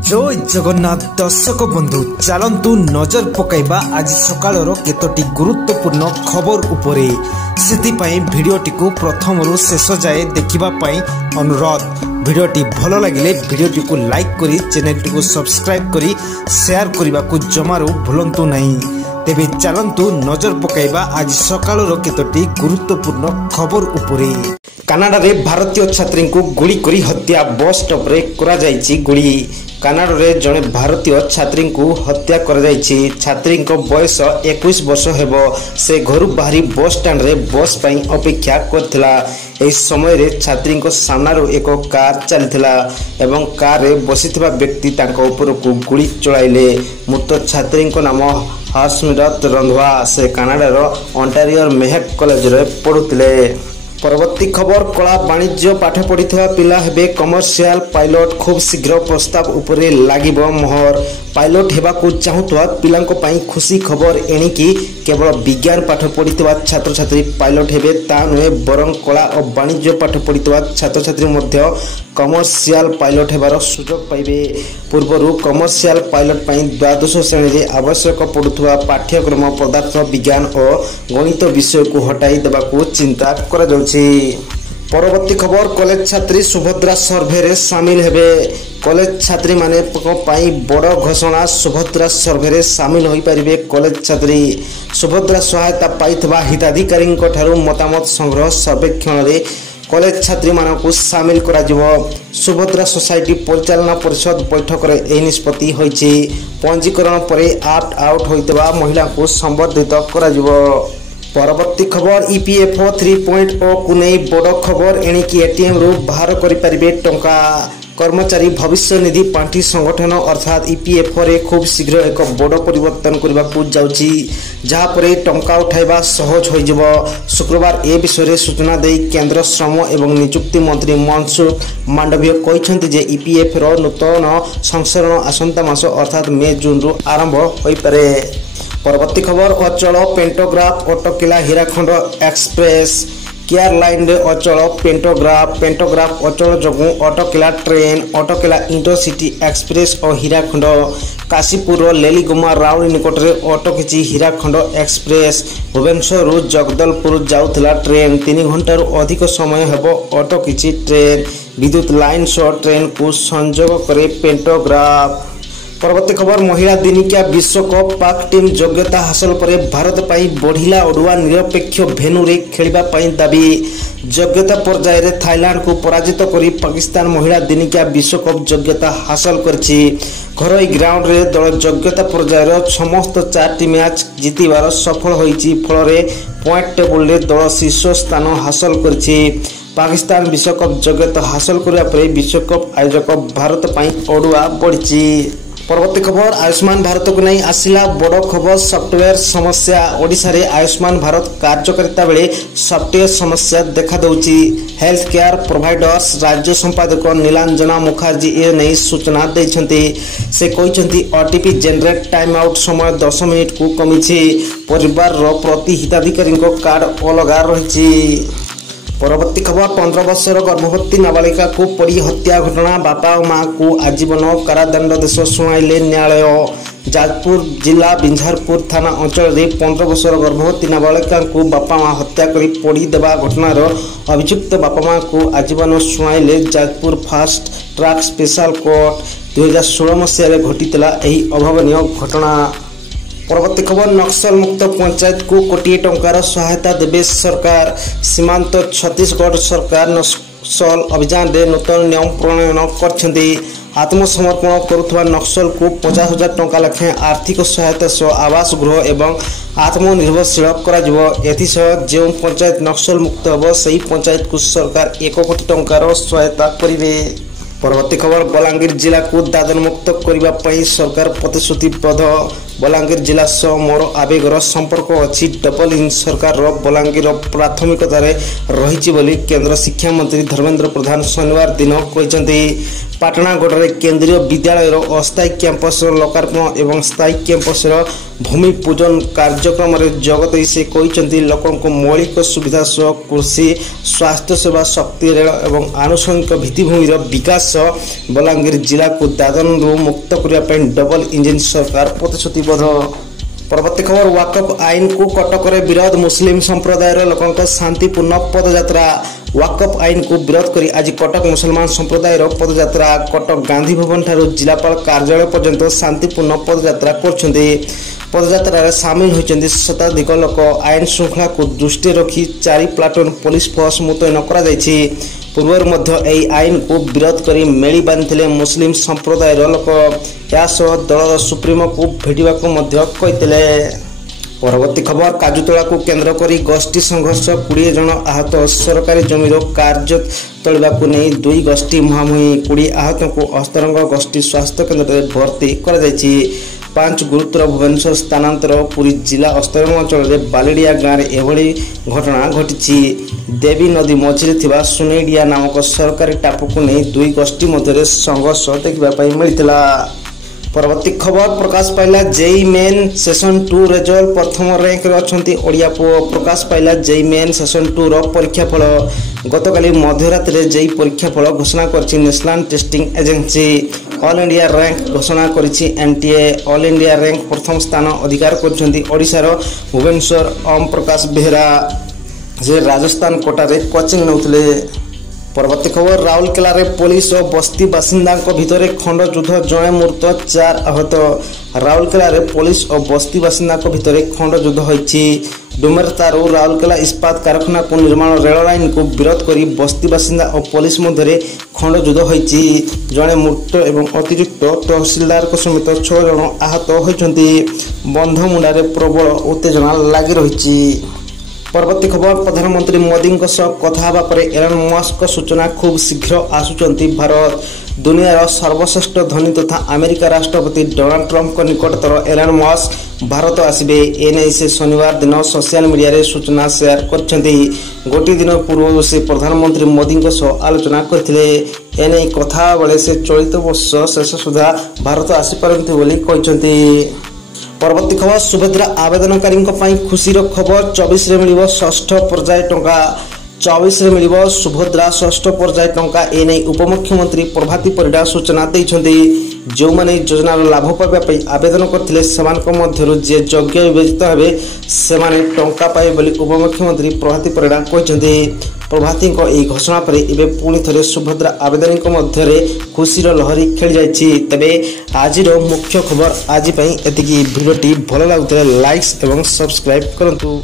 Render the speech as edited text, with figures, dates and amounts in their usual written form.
जय जगन्नाथ दर्शक बंधु चलतु नजर पकाइबा आज सकाळर केतोटी गुरुत्वपूर्ण खबर उपरे सेतिपाई भिडियोटी को प्रथम रु शेष जाए देखिबा पाई अनुरोध। भिडियोटी भल लगिले भिडियोटी को लाइक करी चैनल टी को सब्सक्राइब करी शेयर करने को जमारू भूलंतु नहीं। तेबे चलतु नजर पकाइबा आज सकाळर केतोटी गुरुत्वपूर्ण खबर उपरे। कनाडा रे भारतीय छात्री को गुली करी हत्या बस स्टॉप रे करा जायछि गुली। कनाडा रे जड़े भारतीय छात्री को हत्या कर छात्री बयस 21 वर्ष हेबो। से घर बाहरी बस स्टैंड रे बस पाई अपेक्षा करथिला। एही समय रे छात्री को सामना रो एक कार चलथिला एवं कार रे बसिथिबा व्यक्ति तांको ऊपर को गुली चलाइले। मृत छात्री को नाम हर्षमिरत रंधवा। से कनाडा रो ओंटारियो मेहक कॉलेज रे पढुथिले। परवर्ती खबर कला वाणिज्य पाठ पढ़िथिबा पिला हेबे कमर्शियल पायलट। खूब शीघ्र प्रस्ताव उपरे लागिबो मोहर। पायलट हेबा को चाहुतवा पिलांको पाई खुशी खबर एणिकी केवल विज्ञान पाठ पढ़िथिबा छात्र छात्री पायलट हेबे ता नुहे बरं कला और वाणिज्य पाठ पढ़िथिबा छात्र छात्री मध्य कमर्शियल पायलट हेबार सुजोग पाइबे। पूर्वरु कमर्शियल पायलट पाई द्वादश श्रेणी रे आवश्यक पड़ुथुवा पाठ्यक्रम पदार्थ विज्ञान और गणित विषय को हटाई देबाकू चिंता करा जाउछि। परवर्ती खबर कॉलेज छात्री सुभद्रा सर्वे रे शामिल हेबे। कॉलेज छात्री माने पाई बड़ घोषणा। सुभद्रा सर्वे रे शामिल होई परिबे कॉलेज छात्री। सुभद्रा सहायता पाइथबा हिताधिकारी ठारू मतामत संग्रह सर्वेक्षण रे कॉलेज छात्री मानकु शामिल करा जिवो। सुभद्रा सोसाइटी परिचालना परिषद बैठक रे एही निष्पत्ति होईछि। पंजीकरण परे आप्ट आउट होइतबा महिला को संबर्धित करा जिवो। परवर्ती खबर ईपीएफओ 3.0 को नहीं बड़ खबर एणिकी एटीएम रु बाहर करि परिबे टंका। कर्मचारी भविष्य निधि पांठी संगठन अर्थात ईपीएफओ रे खूब शीघ्र एक बड़ परिवर्तन करबा को जाउछि जहा परे टंका उठाइबा सहज होई जिवो। शुक्रवार ए विषय रे सूचना देई केंद्र श्रम एवं नियुक्ति मंत्री मनसुख मांडवीय कहिसंति जे ईपीएफओ रो नूतन संस्करण आसंता मास अर्थात मे जून रु आरंभ होई पारे। परवर्ती खबर अचल पेंटोग्राफ अटकिला हीराखंड एक्सप्रेस। केयर लाइन रे अचल पेंटोग्राफ अचल जगु अटकिला ट्रेन अटकिला इंटरसिटी एक्सप्रेस और हीराखंड। काशीपुर लेलीगुमा राउली निकट रे अटकिछि हीराखंड एक्सप्रेस। भुवनेश्वर जगदलपुर जाउथला ट्रेन 3 घंटा रु अधिक समय हेबो अटकिछि ट्रेन। विद्युत लाइन सह ट्रेन को संयोग करे पेंटोग्राफ। परवर्ती खबर महिला दिनिकिया विश्वकप पाक टीम योग्यता हासिल पर भारत पाई बढ़िला ओडुआ निरपेक्ष भेनु रे खेलिबा पाई दाबी। योग्यता पर्याय रे थाईलैंड को पराजित करी पाकिस्तान महिला दिनिकिया विश्वकप योग्यता हासिल करछि। घरोई ग्राउंड रे दल योग्यता पर्याय रे समस्त 4टी मैच जीतिबार सफल होईछि। फल रे पॉइंट टेबल रे दल शीर्ष स्थान हासिल करछि। पाकिस्तान विश्वकप योग्यता हासिल करिया परे विश्वकप आयोजक भारत पाई ओडुआ बढ़िछि। परवर्ती खबर आयुष्मान भारत को नहीं आसिला बड़ खबर। सॉफ्टवेयर समस्या। ओडिशा रे आयुष्मान भारत कार्यकारिता बेले सॉफ्टवेयर समस्या देखा दउछि। हेल्थ केयर प्रोवाइडर्स राज्य संपादक नीलांजना मुखर्जी ए नहीं सूचना दैछंती। से कहिसंती ओटीपी जनरेट टाइम आउट समय 10 मिनिट को कमिछि। परिवार रो प्रति हिताधिकारी को कार्ड अलगा रहिछि। परवर्ती खबर 15 वर्षर गर्भवती नाबालिका को पड़ी हत्या घटना। बापा और मां को आजीवन कारादंडादेश सुनाइले न्यायालय। जाजपुर जिला बिंझारपुर थाना अंचल रे 15 वर्षर गर्भवती नाबालिका को बापा मां हत्या करी पड़ी देवा घटनार अभियुक्त बापा मां को आजीवन सुनाइले Jajpur fast track special court. 2016 मसीह घटितला एही अभावनीय घटना। परवर्ती खबर नक्सल मुक्त पंचायत को कोटी टंकार सहायता देवे सरकार। सीमांत छत्तीसगढ़ सरकार नक्सल अभियान रे नूतन नियम प्रणयन करछंती। आत्मसमर्पण करुवा नक्सल को 50,000 टंका लेखे आर्थिक सहायता सह आवास गृह एवं आत्मनिर्भरशील करा जिवो। एथिसह जो पंचायत नक्सल मुक्त हो सही पंचायत को सरकार 1 कोटी टंकार सहायता करिवे। परवर्ती खबर बलांगीर जिला को दादन मुक्त करने सरकार प्रतिश्रुतिबद्ध। बलांगीर जिला सह मोर आवेगर संपर्क अच्छी डबल इंजिन सरकार बलांगीर प्राथमिकतार रही बोली केंद्र शिक्षा मंत्री धर्मेंद्र प्रधान शनिवार दिन कहते। पाटणागढ़ केंद्रीय विद्यालय अस्थायी कैंपस लोकार्पण एवं स्थायी कैंपस भूमि पूजन कार्यक्रम जगत से कहते लोक मौलिक सुविधा सह कृषि स्वास्थ्य सेवा शक्ति रेल और आनुषंगिक भित्तिभूमि विकास बलांगीर जिला को दादन मुक्त करने डबल इंजिन सरकार प्रतिश्रुतिबद्ध। परवर्ती खबर वाकफ आईन को कटक विरोध मुस्लिम संप्रदायर लोकों शांतिपूर्ण पदयात्रा। वाकफ आईन को विरोध करी आज कटक मुसलमान संप्रदायर पदयात्रा कटक गांधी भवन ठारू जिलापाल कार्यालय पर्यंत शांतिपूर्ण पदयात्रा करछन्ते। पदयात्रा सामिल होइछन्ते शताधिक लोक। आईन श्रृंखला को दृष्टि रखी 4 प्लाटून पुलिस फोर्स मुतयन करा जायछि। पूर्वर मध्य यही आईन को विरोध करी मेली बांधिले मुस्लिम संप्रदायर लोक। यासह दलर सुप्रीमो को भेटिबा को मध्य कहितले। परवर्ती खबर काजुतोला को केंद्र करी गोष्ठी संघर्ष 20 जन आहत। सरकारी जमीर कार्य तोड़ा को नहीं 2 गोष्ठी मुहांमुही। 20 आहत को अस्तरंग गोष्ठी स्वास्थ्य केंद्र में भर्ती कर 5 गुरुतर भुवनेश्वर स्थानांतर। पुरी जिला अस्तरंग अंचल बालिडिया गाँव एभली घटना घटी। देवी नदी मझिरे थिबा सुनेडिया नामक सरकारी टापू को नहीं 2 गोष्ठी मध्य संघर्ष देखा मिलता। परवर्ती खबर प्रकाश पाइला जेई मेन सेशन 2 रिजल्ट प्रथम रैंक रे ओडिया पुओ। प्रकाश पाइला जेई मेन सेशन 2 रो परीक्षाफल। गतकाली मध्यरात्रि जेई परीक्षाफल घोषणा करछि national testing agency. All India rank घोषणा करछि एनटीए। ऑल इंडिया रैंक प्रथम स्थान अधिकार करछन्ती ओडिसा रो भुवनेश्वर ओम प्रकाश बेहरा जे राजस्थान कोटारे कोचिंग नउतले। परवर्ती खबर राउरकेला रे पुलिस और बस्ती बासिंदा भितर खंड युद्ध जड़े मृत 4 आहत। राउरकेला रे पुलिस और बस्ती बासिंदा भितर खंड युद्ध होइछि। डुमरतारू राउरकेला इस्पात कारखाना को निर्माण रेल लाइन को विरोध करी बस्ती बासिंदा और पुलिस मध्य खंड युद्ध होइछि। जड़े मृत एवं अतिरिक्त तहसीलदार समेत 6 जन आहत होइछन्ति। बंधमुंडारे प्रबल उत्तेजना लागि रहिछि। परवर्ती खबर प्रधानमंत्री मोदी कथा हेबा परे एलन मस्क सूचना खूब शीघ्र आसुचंती भारत। दुनियार सर्वश्रेष्ठ धनी तथा अमेरिका राष्ट्रपति डोनाल्ड ट्रंप को निकटतर एलन मस्क भारत आसबे। एने से शनिवार दिन सोशल मीडिया रे सूचना शेयर करछन्ती। गोटी दिन पूर्व से प्रधानमंत्री मोदी आलोचना करथिले। एने कथा बेले से चलित वर्ष शेष सुधा भारत आसी पारंती बोली कहछन्ती। परवर्ती खबर सुभद्रा आवेदनकारी खुशी खबर 24 रे मिलिबो षष्ठ पर्याय टंका। 24 रे मिलिबो सुभद्रा षष्ठ पर्याय टंका। एने उपमुख्यमंत्री प्रभाती परिडा सूचना दैछन्ती। जो माने योजना लाभ पाइबा आवेदन करथिले सेमानक मध्यरु जे योग्य विवेचित हेबे सेमाने टंका पाइबे बोली उपमुख्यमंत्री प्रभाती परिडा कहछन्ती। प्रभाती यह घोषणा पर एवं पुणी थे सुभद्रा आवेदन मध्य खुशी लहरी खेल जाइए। तेबे आज मुख्य खबर आज एति भिडियोटी भल लगुले लाइक्स एवं सब्सक्राइब करंतु।